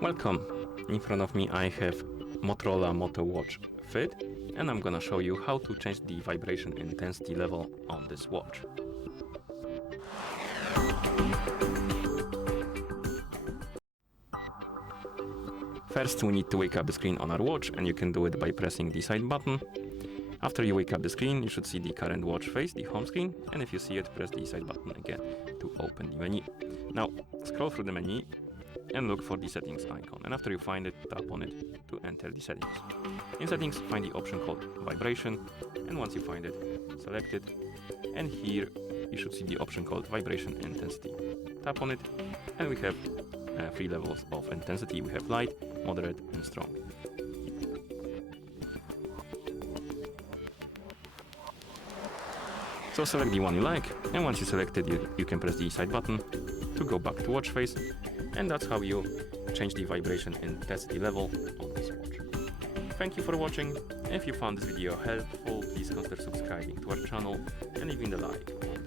Welcome! In front of me I have Motorola Moto Watch Fit, and I'm gonna show you how to change the vibration intensity level on this watch. First, we need to wake up the screen on our watch, and you can do it by pressing the side button. After you wake up the screen, you should see the current watch face, the home screen, and if you see it, press the side button again to open the menu. Now, scroll through the menu and look for the settings icon, and after you find it, tap on it to enter the settings. In settings, find the option called vibration, and once you find it, select it, and here you should see the option called vibration intensity. Tap on it, and we have 3 levels of intensity. We have light, moderate, and strong. So select the one you like, and once you select it, you can press the side button to go back to watch face, and that's how you change the vibration intensity level on this watch. Thank you for watching. If you found this video helpful, please consider subscribing to our channel and leaving a like.